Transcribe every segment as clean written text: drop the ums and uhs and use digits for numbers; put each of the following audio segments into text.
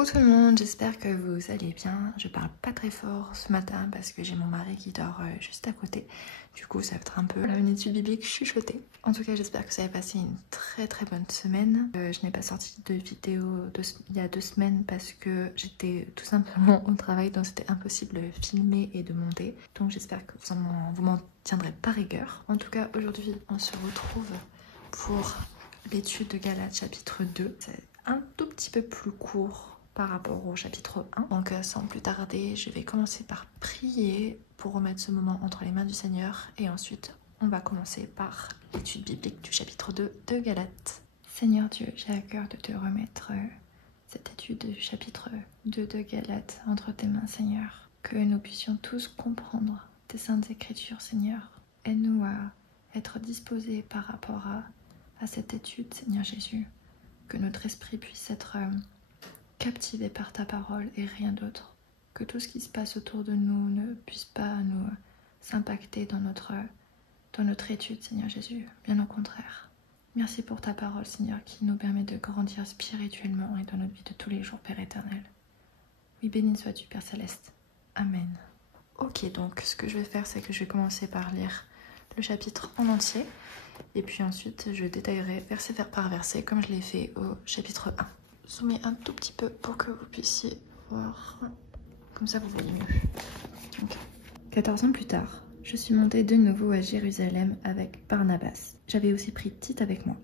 Coucou tout le monde, j'espère que vous allez bien. Je parle pas très fort ce matin parce que j'ai mon mari qui dort juste à côté. Du coup ça va être un peu une étude biblique chuchotée. En tout cas j'espère que ça va passer une très bonne semaine. Je n'ai pas sorti de vidéo il y a 2 semaines parce que j'étais tout simplement au travail, donc c'était impossible de filmer et de monter. Donc j'espère que vous m'en tiendrez pas rigueur. En tout cas aujourd'hui on se retrouve pour l'étude de Galates chapitre 2. C'est un tout petit peu plus court par rapport au chapitre 1. Donc sans plus tarder, je vais commencer par prier pour remettre ce moment entre les mains du Seigneur et ensuite on va commencer par l'étude biblique du chapitre 2 de Galates. Seigneur Dieu, j'ai à cœur de te remettre cette étude du chapitre 2 de Galates entre tes mains, Seigneur. Que nous puissions tous comprendre tes saintes écritures, Seigneur. Aide-nous à être disposés par rapport à cette étude, Seigneur Jésus. Que notre esprit puisse être captivé par ta parole et rien d'autre. Que tout ce qui se passe autour de nous ne puisse pas nous s'impacter dans notre étude, Seigneur Jésus. Bien au contraire. Merci pour ta parole, Seigneur, qui nous permet de grandir spirituellement et dans notre vie de tous les jours, Père éternel. Oui, béni sois-tu, Père céleste. Amen. Ok, donc ce que je vais faire, c'est que je vais commencer par lire le chapitre en entier. Et puis ensuite, je détaillerai verset par verset comme je l'ai fait au chapitre 1. Zoomez un tout petit peu pour que vous puissiez voir. Comme ça, vous voyez mieux. Okay. 14 ans plus tard, je suis montée de nouveau à Jérusalem avec Barnabas. J'avais aussi pris Tite avec moi.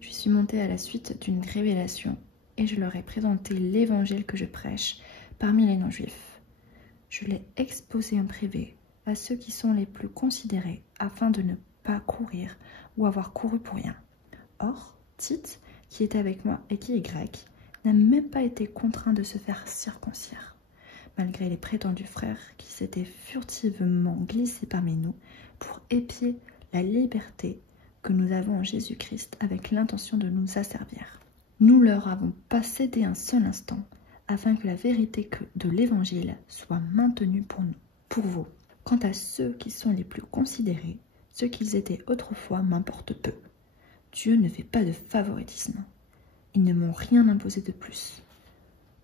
Je suis montée à la suite d'une révélation et je leur ai présenté l'évangile que je prêche parmi les non-juifs. Je l'ai exposé en privé à ceux qui sont les plus considérés afin de ne pas courir ou avoir couru pour rien. Or, Tite, qui était avec moi et qui est grec, n'a même pas été contraint de se faire circoncire, malgré les prétendus frères qui s'étaient furtivement glissés parmi nous pour épier la liberté que nous avons en Jésus-Christ avec l'intention de nous asservir. Nous leur avons pas cédé un seul instant, afin que la vérité de l'Évangile soit maintenue pour nous, pour vous. Quant à ceux qui sont les plus considérés, ce qu'ils étaient autrefois m'importe peu. Dieu ne fait pas de favoritisme. Ils ne m'ont rien imposé de plus.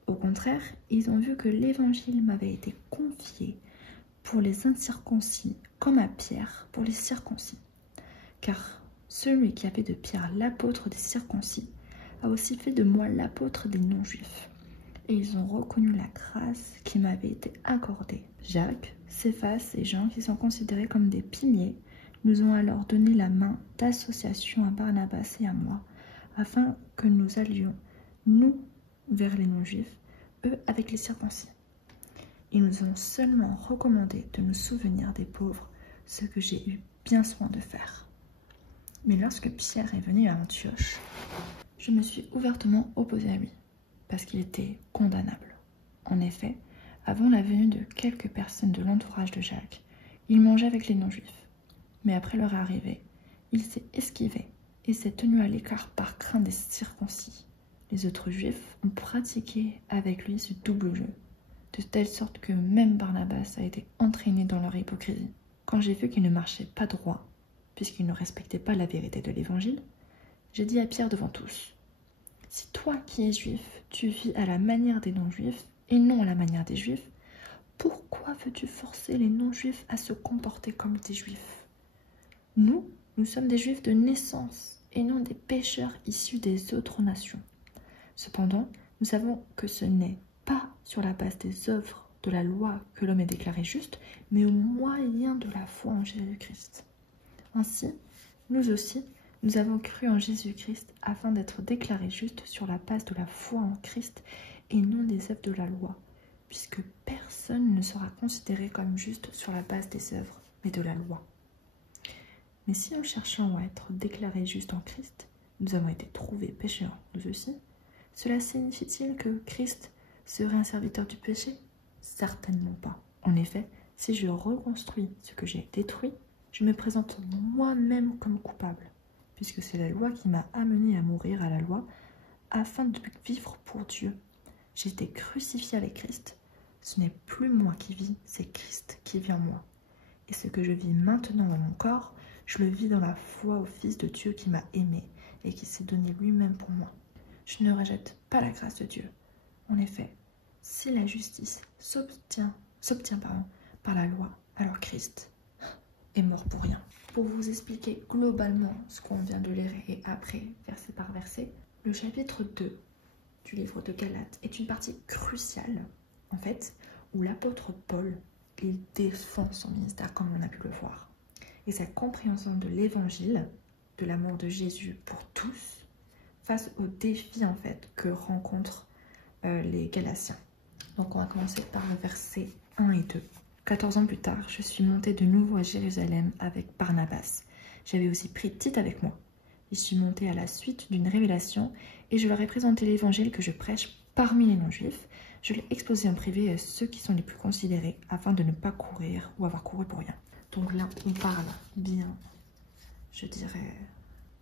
Au contraire, ils ont vu que l'Évangile m'avait été confié pour les incirconcis, comme à Pierre pour les circoncis. Car celui qui a fait de Pierre l'apôtre des circoncis a aussi fait de moi l'apôtre des non-juifs. Et ils ont reconnu la grâce qui m'avait été accordée. Jacques, Céphas et Jean, qui sont considérés comme des piliers, nous ont alors donné la main d'association à Barnabas et à moi, afin que nous allions, nous, vers les non-juifs, eux avec les circoncis. Ils nous ont seulement recommandé de nous souvenir des pauvres, ce que j'ai eu bien soin de faire. Mais lorsque Pierre est venu à Antioche, je me suis ouvertement opposée à lui, parce qu'il était condamnable. En effet, avant la venue de quelques personnes de l'entourage de Jacques, il mangeait avec les non-juifs. Mais après leur arrivée, il s'est esquivé et s'est tenu à l'écart par crainte des circoncis. Les autres juifs ont pratiqué avec lui ce double jeu, de telle sorte que même Barnabas a été entraîné dans leur hypocrisie. Quand j'ai vu qu'il ne marchait pas droit, puisqu'il ne respectait pas la vérité de l'Évangile, j'ai dit à Pierre devant tous, « Si toi qui es juif, tu vis à la manière des non-juifs et non à la manière des juifs, pourquoi veux-tu forcer les non-juifs à se comporter comme des juifs ? Nous sommes des juifs de naissance et non des pécheurs issus des autres nations. Cependant, nous savons que ce n'est pas sur la base des œuvres de la loi que l'homme est déclaré juste, mais au moyen de la foi en Jésus-Christ. Ainsi, nous aussi, nous avons cru en Jésus-Christ afin d'être déclarés justes sur la base de la foi en Christ et non des œuvres de la loi, puisque personne ne sera considéré comme juste sur la base des œuvres, mais de la loi. Mais si en cherchant à être déclarés justes en Christ, nous avons été trouvés pécheurs nous aussi, cela signifie-t-il que Christ serait un serviteur du péché ? Certainement pas. En effet, si je reconstruis ce que j'ai détruit, je me présente moi-même comme coupable, puisque c'est la loi qui m'a amené à mourir à la loi, afin de vivre pour Dieu. J'ai été crucifié avec Christ. Ce n'est plus moi qui vis, c'est Christ qui vit en moi. Et ce que je vis maintenant dans mon corps, je le vis dans la foi au Fils de Dieu qui m'a aimé et qui s'est donné lui-même pour moi. Je ne rejette pas la grâce de Dieu. En effet, si la justice s'obtient par la loi, alors Christ est mort pour rien. Pour vous expliquer globalement ce qu'on vient de lire et après, verset par verset, le chapitre 2 du livre de Galates est une partie cruciale, en fait, où l'apôtre Paul, il défend son ministère comme on a pu le voir. Et sa compréhension de l'évangile, de la mort de Jésus pour tous, face aux défis en fait que rencontrent les Galatiens. Donc on va commencer par le verset 1 et 2. 14 ans plus tard, je suis montée de nouveau à Jérusalem avec Barnabas. J'avais aussi pris Tite avec moi. Je suis montée à la suite d'une révélation et je leur ai présenté l'évangile que je prêche parmi les non-juifs. Je l'ai exposé en privé à ceux qui sont les plus considérés afin de ne pas courir ou avoir couru pour rien. Donc là, on parle bien, je dirais,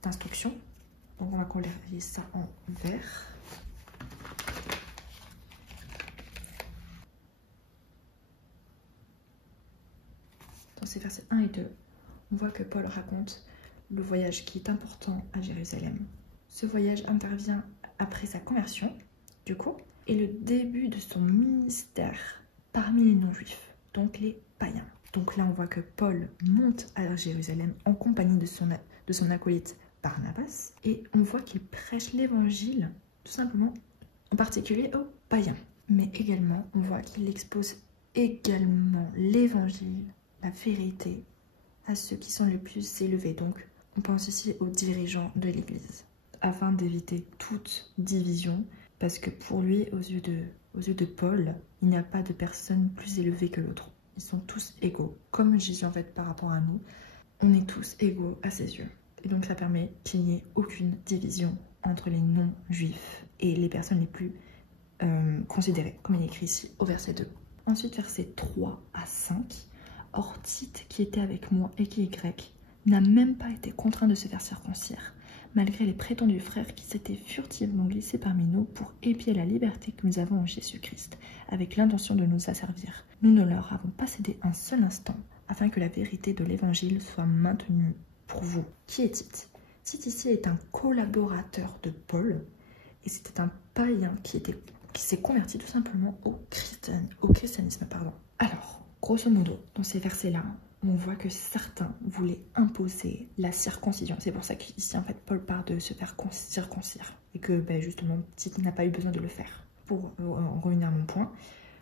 d'instruction. Donc on va coller ça en vert. Dans ces versets 1 et 2, on voit que Paul raconte le voyage qui est important à Jérusalem. Ce voyage intervient après sa conversion, du coup, et le début de son ministère parmi les non-juifs, donc les païens. Donc là, on voit que Paul monte à Jérusalem en compagnie de son acolyte Barnabas, et on voit qu'il prêche l'évangile, tout simplement, en particulier aux païens. Mais également, on voit qu'il expose également l'évangile, la vérité, à ceux qui sont les plus élevés. Donc, on pense ici aux dirigeants de l'Église, afin d'éviter toute division, parce que pour lui, aux yeux de Paul, il n'y a pas de personne plus élevée que l'autre. Ils sont tous égaux. Comme Jésus, en fait, par rapport à nous, on est tous égaux à ses yeux. Et donc, ça permet qu'il n'y ait aucune division entre les non-juifs et les personnes les plus considérées, comme il est écrit ici au verset 2. Ensuite, versets 3 à 5. Or, Tite, qui était avec moi et qui est grec, n'a même pas été contraint de se faire circoncire, malgré les prétendus frères qui s'étaient furtivement glissés parmi nous pour épier la liberté que nous avons en Jésus-Christ, avec l'intention de nous asservir. Nous ne leur avons pas cédé un seul instant, afin que la vérité de l'Évangile soit maintenue pour vous. Qui est Tite? Tite ici est un collaborateur de Paul, et c'était un païen qui s'est converti tout simplement au christianisme. Alors, grosso modo, dans ces versets-là, on voit que certains voulaient imposer la circoncision. C'est pour ça qu'ici, en fait, Paul parle de se faire circoncire. Et que, justement, Tite n'a pas eu besoin de le faire. Pour en revenir à mon point,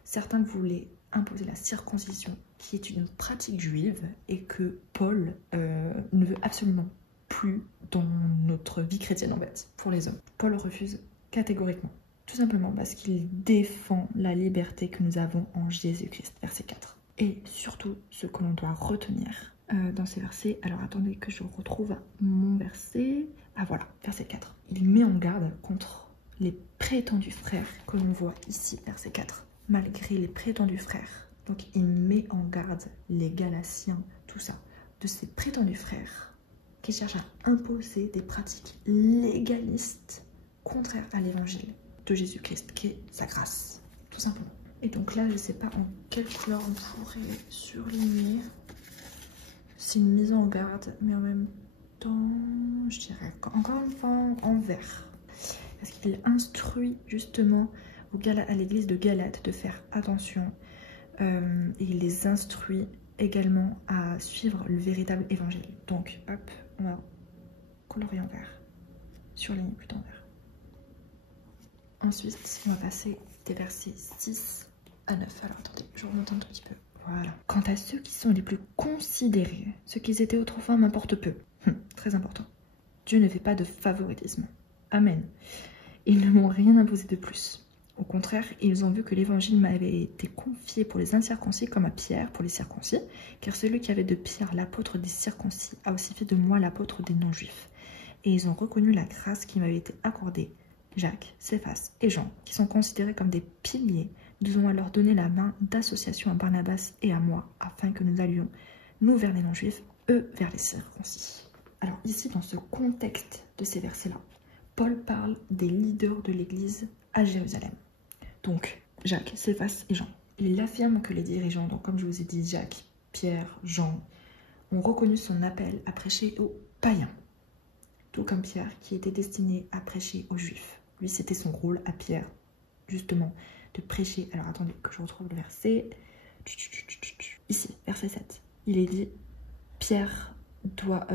certains voulaient imposer la circoncision, qui est une pratique juive, et que Paul ne veut absolument plus dans notre vie chrétienne, en fait, pour les hommes. Paul refuse catégoriquement. Tout simplement parce qu'il défend la liberté que nous avons en Jésus-Christ. Verset 4. Et surtout, ce que l'on doit retenir dans ces versets. Alors attendez que je retrouve mon verset. Ah voilà, verset 4. Il met en garde contre les prétendus frères que l'on voit ici, verset 4. Malgré les prétendus frères. Donc il met en garde les Galatiens, tout ça, de ces prétendus frères qui cherchent à imposer des pratiques légalistes contraires à l'évangile de Jésus-Christ, qui est sa grâce, tout simplement. Et donc là, je ne sais pas en quelle couleur on pourrait surligner. C'est une mise en garde, mais en même temps, je dirais encore une fois en vert. Parce qu'il instruit justement à l'église de Galate de faire attention. Et il les instruit également à suivre le véritable évangile. Donc, hop, on va colorier en vert. Surligner plutôt en vert. Ensuite, on va passer des versets 6 à 9. Alors attendez, je remonte un tout petit peu. Voilà. Quant à ceux qui sont les plus considérés, ce qu'ils étaient autrefois m'importe peu. Très important. Dieu ne fait pas de favoritisme. Amen. Ils ne m'ont rien imposé de plus. Au contraire, ils ont vu que l'évangile m'avait été confié pour les incirconcis comme à Pierre pour les circoncis, car celui qui avait de Pierre l'apôtre des circoncis a aussi fait de moi l'apôtre des non-juifs. Et ils ont reconnu la grâce qui m'avait été accordée. Jacques, Céphas et Jean, qui sont considérés comme des piliers, nous ont alors donné la main d'association à Barnabas et à moi, afin que nous allions, nous vers les non-juifs, eux vers les circoncis. Alors ici, dans ce contexte de ces versets-là, Paul parle des leaders de l'Église à Jérusalem. Donc, Jacques, Céphas et Jean. Il affirme que les dirigeants, donc comme je vous ai dit, Jacques, Pierre, Jean, ont reconnu son appel à prêcher aux païens, tout comme Pierre qui était destiné à prêcher aux juifs. Lui, c'était son rôle à Pierre, justement de prêcher. Alors attendez que je retrouve le verset. Ici, verset 7. Il est dit, Pierre doit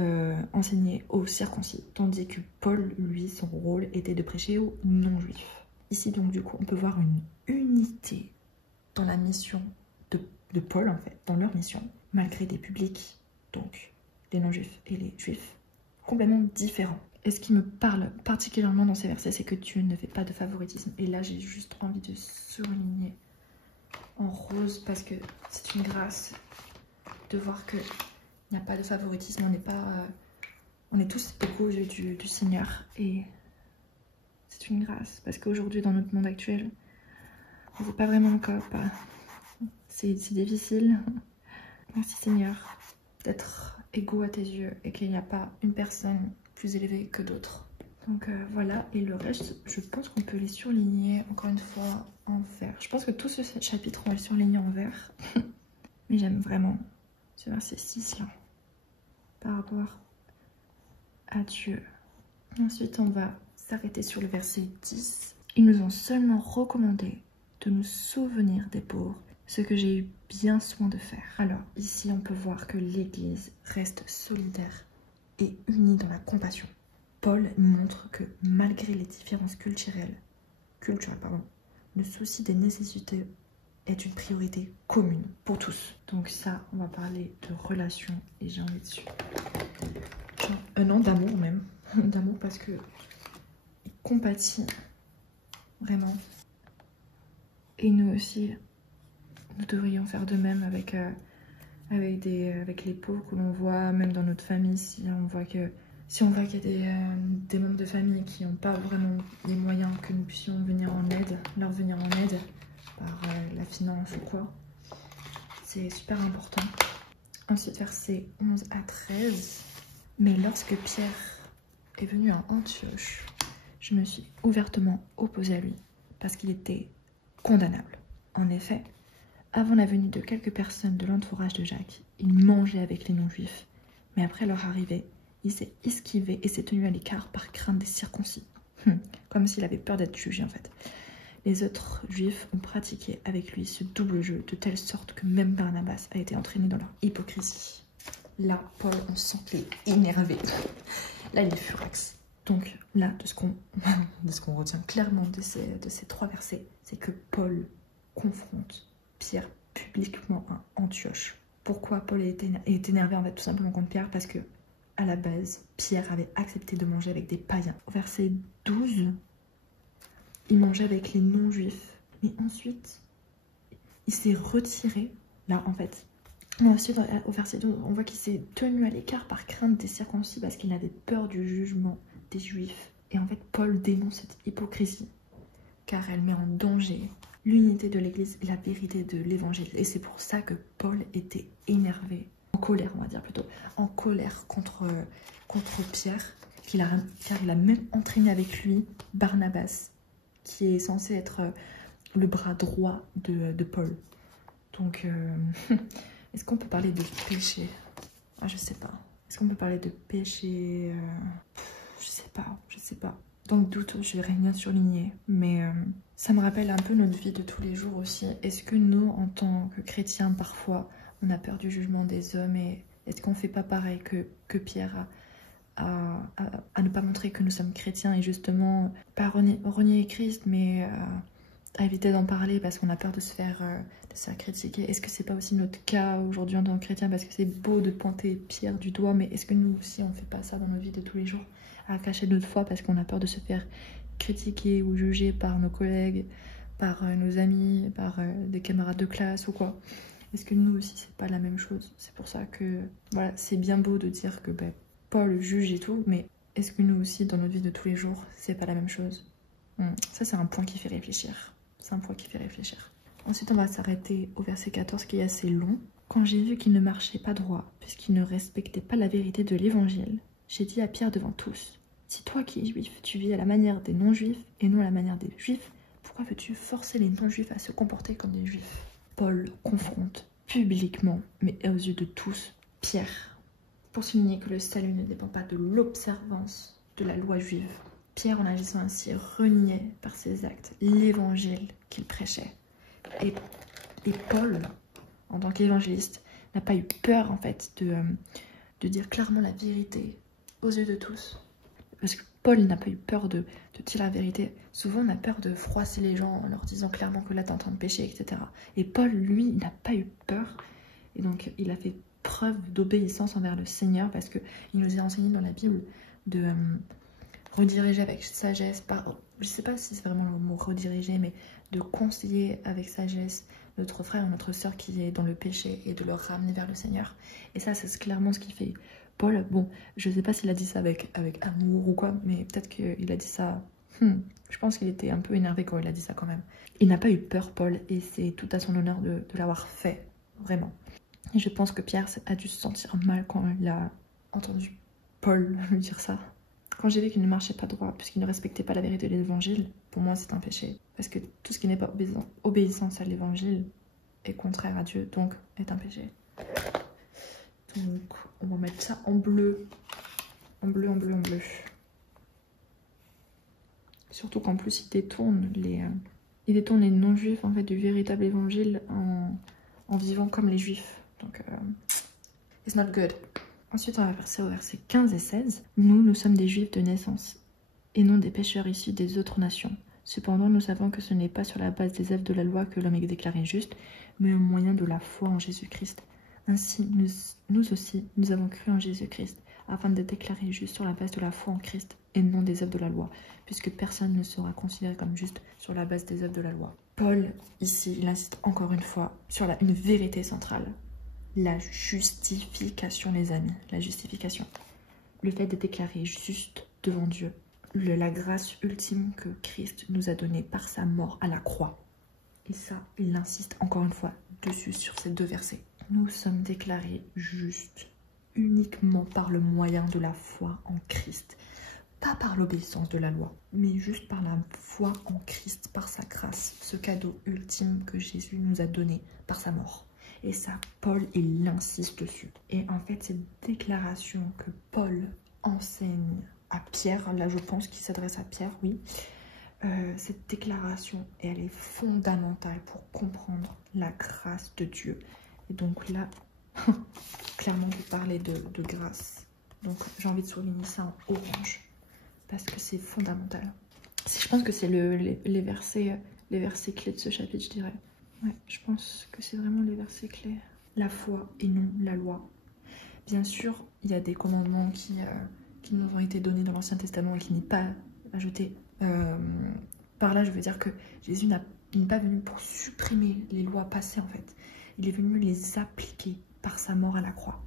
enseigner aux circoncis, tandis que Paul, lui, son rôle était de prêcher aux non-juifs. Ici donc du coup on peut voir une unité dans la mission de Paul en fait, dans leur mission, malgré des publics, donc les non-juifs et les juifs, complètement différents. Et ce qui me parle particulièrement dans ces versets, c'est que Dieu ne fait pas de favoritisme. Et là j'ai juste envie de souligner en rose parce que c'est une grâce de voir qu'il n'y a pas de favoritisme, on est tous égaux aux yeux du Seigneur. Et c'est une grâce, parce qu'aujourd'hui, dans notre monde actuel, on ne voit pas vraiment le cop. C'est difficile. Merci Seigneur d'être égaux à tes yeux et qu'il n'y a pas une personne plus élevée que d'autres. Donc voilà, et le reste, je pense qu'on peut les surligner encore une fois en vert. Je pense que tout ce chapitre, on va le surligner en vert. Mais j'aime vraiment ce verset 6 là, par rapport à Dieu. Ensuite, on va s'arrêter sur le verset 10. Ils nous ont seulement recommandé de nous souvenir des pauvres, ce que j'ai eu bien soin de faire. Alors, ici, on peut voir que l'Église reste solidaire et unie dans la compassion. Paul montre que malgré les différences culturelles, le souci des nécessités est une priorité commune pour tous. Donc ça, on va parler de relations et j'ai envie dessus. Non, d'amour même. D'amour parce que il compatit vraiment. Et nous aussi, nous devrions faire de même avec les pauvres que l'on voit, même dans notre famille, si on voit qu'il y a des membres de famille qui n'ont pas vraiment les moyens que nous puissions leur venir en aide par la finance ou quoi. C'est super important. Ensuite, versets 11 à 13. Mais lorsque Pierre est venu à Antioche, je me suis ouvertement opposée à lui parce qu'il était condamnable. En effet, avant la venue de quelques personnes de l'entourage de Jacques, il mangeait avec les non-juifs. Mais après leur arrivée, il s'est esquivé et s'est tenu à l'écart par crainte des circoncis. Comme s'il avait peur d'être jugé en fait. Les autres juifs ont pratiqué avec lui ce double jeu de telle sorte que même Barnabas a été entraîné dans leur hypocrisie. Là, Paul, on sent qu'il est énervé. Là, il est furax. Donc là, de ce qu'on retient clairement de ces 3 versets, c'est que Paul confronte Pierre publiquement à Antioche. Pourquoi Paul est énervé en fait tout simplement contre Pierre? Parce que à la base, Pierre avait accepté de manger avec des païens. Au verset 12, il mangeait avec les non-juifs. Mais ensuite, il s'est retiré. Là, en fait, ensuite, au verset 12, on voit qu'il s'est tenu à l'écart par crainte des circoncis parce qu'il avait peur du jugement des juifs. Et en fait, Paul dénonce cette hypocrisie car elle met en danger l'unité de l'Église et la vérité de l'Évangile. Et c'est pour ça que Paul était énervé, en colère, on va dire plutôt, en colère contre Pierre, car il a même entraîné avec lui Barnabas, qui est censé être le bras droit de Paul. Donc, est-ce qu'on peut parler de péché? Je sais pas. Est-ce qu'on peut parler de péché? Je sais pas. Dans le doute, je vais rien surligner, mais ça me rappelle un peu notre vie de tous les jours aussi. Est-ce que nous, en tant que chrétiens, parfois, on a peur du jugement des hommes et est-ce qu'on fait pas pareil que Pierre à ne pas montrer que nous sommes chrétiens et justement, pas renier Christ, mais à éviter d'en parler parce qu'on a peur de se faire critiquer. Est-ce que c'est pas aussi notre cas aujourd'hui en tant que chrétien? Parce que c'est beau de pointer Pierre du doigt, mais est-ce que nous aussi on fait pas ça dans nos vies de tous les jours, à cacher notre foi parce qu'on a peur de se faire critiquer ou juger par nos collègues, par nos amis, par des camarades de classe ou quoi? Est-ce que nous aussi c'est pas la même chose? C'est pour ça que voilà, c'est bien beau de dire que Paul juge et tout, mais est-ce que nous aussi dans notre vie de tous les jours c'est pas la même chose? Ça c'est un point qui fait réfléchir. C'est un point qui fait réfléchir. Ensuite on va s'arrêter au verset 14 qui est assez long. Quand j'ai vu qu'il ne marchait pas droit puisqu'il ne respectait pas la vérité de l'évangile, j'ai dit à Pierre devant tous: si toi qui es juif, tu vis à la manière des non-juifs et non à la manière des juifs, pourquoi veux-tu forcer les non-juifs à se comporter comme des juifs? Paul confronte publiquement, mais aux yeux de tous, Pierre, pour souligner que le salut ne dépend pas de l'observance de la loi juive, Pierre, en agissant ainsi, reniait par ses actes l'évangile qu'il prêchait. Et Paul, en tant qu'évangéliste, n'a pas eu peur en fait de dire clairement la vérité aux yeux de tous. Parce que Paul n'a pas eu peur de dire la vérité. Souvent, on a peur de froisser les gens en leur disant clairement que là, t'es en train de pécher, etc. Et Paul, lui, il n'a pas eu peur. Et donc, il a fait preuve d'obéissance envers le Seigneur parce qu'il nous est enseigné dans la Bible de rediriger avec sagesse, je ne sais pas si c'est vraiment le mot rediriger, mais de conseiller avec sagesse notre frère ou notre sœur qui est dans le péché et de le ramener vers le Seigneur. Et ça, c'est clairement ce qu'il fait. Paul, bon, je ne sais pas s'il a dit ça avec amour ou quoi, mais peut-être qu'il a dit ça... je pense qu'il était un peu énervé quand il a dit ça quand même. Il n'a pas eu peur, Paul, et c'est tout à son honneur de l'avoir fait, vraiment. Et je pense que Pierre a dû se sentir mal quand il a entendu Paul lui dire ça. Quand j'ai vu qu'il ne marchait pas droit, puisqu'il ne respectait pas la vérité de l'évangile, pour moi c'est un péché. Parce que tout ce qui n'est pas obéissance à l'évangile est contraire à Dieu, donc est un péché. Donc on va mettre ça en bleu. En bleu, en bleu, en bleu. Surtout qu'en plus il détourne les non-juifs en fait du véritable évangile en vivant comme les juifs. Donc it's not good. Ensuite, on va passer au verset 15 et 16. Nous sommes des juifs de naissance, et non des pécheurs issus des autres nations. Cependant, nous savons que ce n'est pas sur la base des œuvres de la loi que l'homme est déclaré juste, mais au moyen de la foi en Jésus-Christ. Ainsi, nous aussi, nous avons cru en Jésus-Christ, afin d'être déclarés justes sur la base de la foi en Christ, et non des œuvres de la loi, puisque personne ne sera considéré comme juste sur la base des œuvres de la loi. Paul, ici, il insiste encore une fois sur une vérité centrale. La justification, les amis, la justification. Le fait d'être déclaré juste devant Dieu. La grâce ultime que Christ nous a donnée par sa mort à la croix. Et ça, il insiste encore une fois dessus sur ces deux versets. Nous sommes déclarés justes uniquement par le moyen de la foi en Christ. Pas par l'obéissance de la loi, mais juste par la foi en Christ, par sa grâce, ce cadeau ultime que Jésus nous a donné par sa mort. Et ça, Paul, il insiste dessus. Et en fait, cette déclaration que Paul enseigne à Pierre, là je pense qu'il s'adresse à Pierre, oui, cette déclaration, elle est fondamentale pour comprendre la grâce de Dieu. Et donc là, clairement, vous parlez de grâce. Donc j'ai envie de souligner ça en orange, parce que c'est fondamental. Je pense que c'est les versets clés de ce chapitre, je dirais. Ouais, je pense que c'est vraiment les versets clés. La foi et non la loi. Bien sûr, il y a des commandements qui nous ont été donnés dans l'Ancien Testament et qui n'est pas ajouté. Par là, je veux dire que Jésus n'est pas venu pour supprimer les lois passées, en fait. Il est venu les appliquer par sa mort à la croix.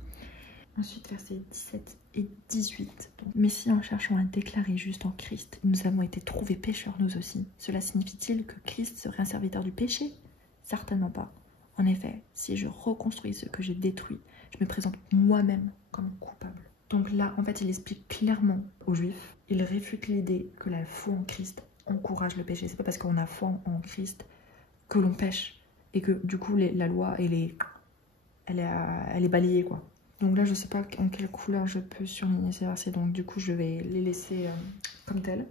Ensuite, versets 17 et 18. Donc, mais si en cherchant à déclarer juste en Christ, nous avons été trouvés pécheurs nous aussi, cela signifie-t-il que Christ serait un serviteur du péché ? Certainement pas. En effet, si je reconstruis ce que j'ai détruit, je me présente moi-même comme coupable. Donc là, en fait, il explique clairement aux Juifs, il réfute l'idée que la foi en Christ encourage le péché. C'est pas parce qu'on a foi en Christ que l'on pêche et que du coup la loi elle est balayée, quoi. Donc là, je sais pas en quelle couleur je peux surligner ces versets, donc du coup je vais les laisser comme tels.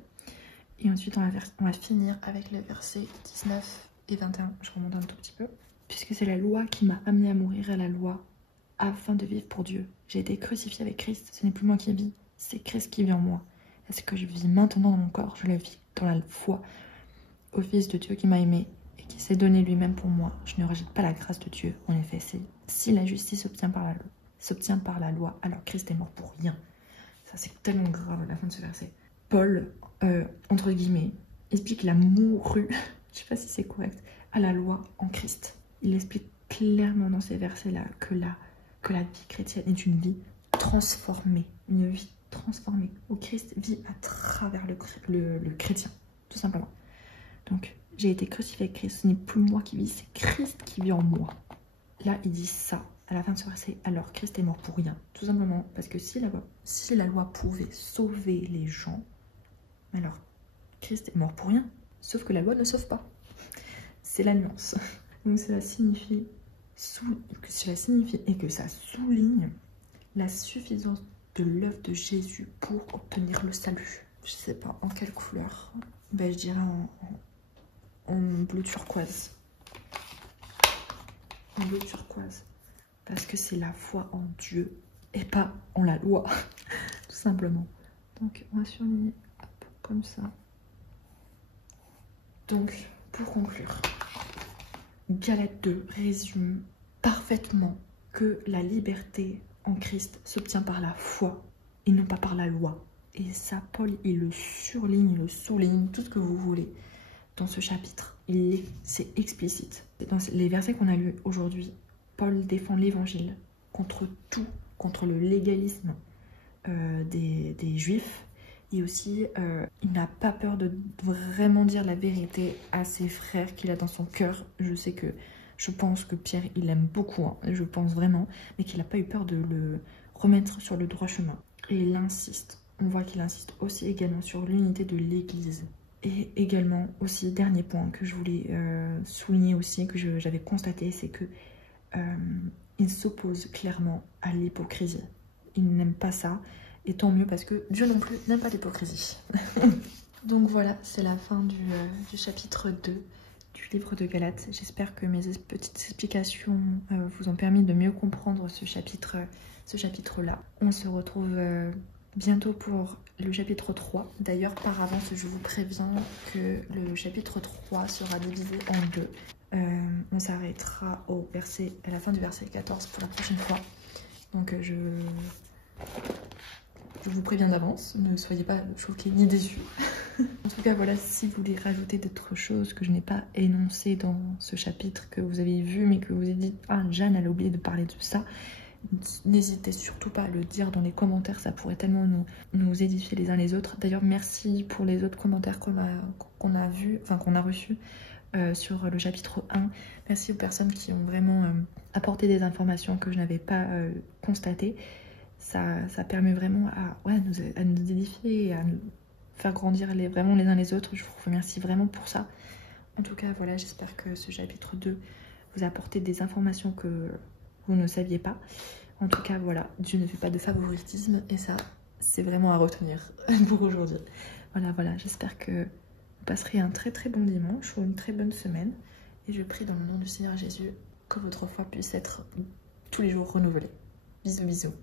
Et ensuite on va finir avec les versets 19 et 21. Je remonte un tout petit peu. Puisque c'est la loi qui m'a amené à mourir à la loi afin de vivre pour Dieu. J'ai été crucifié avec Christ, ce n'est plus moi qui vis, c'est Christ qui vit en moi. Est-ce que je vis maintenant dans mon corps? Je le vis dans la foi au Fils de Dieu qui m'a aimé et qui s'est donné lui-même pour moi. Je ne rejette pas la grâce de Dieu. En effet, si la justice s'obtient par la loi, alors Christ est mort pour rien. Ça, c'est tellement grave à la fin de ce verset. Paul, entre guillemets, explique qu'il a mouru, je sais pas si c'est correct, à la loi en Christ. Il explique clairement dans ces versets-là que la vie chrétienne est une vie transformée, une vie transformée, où Christ vit à travers le chrétien, tout simplement. Donc, j'ai été crucifié avec Christ, ce n'est plus moi qui vis, c'est Christ qui vit en moi. Là, il dit ça, à la fin de ce verset, alors Christ est mort pour rien, tout simplement parce que si la loi pouvait sauver les gens, alors Christ est mort pour rien, sauf que la loi ne sauve pas. C'est la nuance. Donc cela signifie et que ça souligne la suffisance de l'œuvre de Jésus pour obtenir le salut. je sais pas en quelle couleur. Ben, je dirais en bleu turquoise. En bleu turquoise. Parce que c'est la foi en Dieu et pas en la loi, tout simplement. Donc on va surligner comme ça. Donc pour conclure, Galates 2 résume parfaitement que la liberté en Christ s'obtient par la foi et non pas par la loi. Et ça, Paul, il le surligne, il le souligne, tout ce que vous voulez dans ce chapitre. C'est explicite. Dans les versets qu'on a lus aujourd'hui, Paul défend l'évangile contre tout, contre le légalisme des Juifs. Et aussi, il n'a pas peur de vraiment dire la vérité à ses frères qu'il a dans son cœur. Je pense que Pierre, il aime beaucoup, hein, je pense vraiment, mais qu'il n'a pas eu peur de le remettre sur le droit chemin. Et il insiste. On voit qu'il insiste aussi également sur l'unité de l'Église. Et également, aussi, dernier point que je voulais souligner aussi, que j'avais constaté, c'est que il s'oppose clairement à l'hypocrisie. Il n'aime pas ça. Et tant mieux parce que Dieu non plus n'aime pas l'hypocrisie. Donc voilà, c'est la fin du chapitre 2 du livre de Galates. J'espère que mes petites explications vous ont permis de mieux comprendre ce chapitre-là. On se retrouve bientôt pour le chapitre 3. D'ailleurs, par avance, je vous préviens que le chapitre 3 sera divisé en deux. On s'arrêtera à la fin du verset 14 pour la prochaine fois. Donc je vous préviens d'avance, ne soyez pas choqués ni déçus. En tout cas, voilà, si vous voulez rajouter d'autres choses que je n'ai pas énoncées dans ce chapitre, que vous avez vu, mais que vous avez dit « Ah, Jeanne, elle a oublié de parler de ça », n'hésitez surtout pas à le dire dans les commentaires, ça pourrait tellement nous édifier les uns les autres. D'ailleurs, merci pour les autres commentaires qu'on a reçus sur le chapitre 1. Merci aux personnes qui ont vraiment apporté des informations que je n'avais pas constatées. Ça permet vraiment à nous édifier et à nous faire grandir vraiment les uns les autres. Je vous remercie vraiment pour ça. En tout cas, voilà, j'espère que ce chapitre 2 vous a apporté des informations que vous ne saviez pas. En tout cas, voilà, Dieu ne fait pas de favoritisme et ça, c'est vraiment à retenir pour aujourd'hui. Voilà, j'espère que vous passerez un très très bon dimanche ou une très bonne semaine. Et je prie dans le nom du Seigneur Jésus que votre foi puisse être tous les jours renouvelée. Bisous, bisous.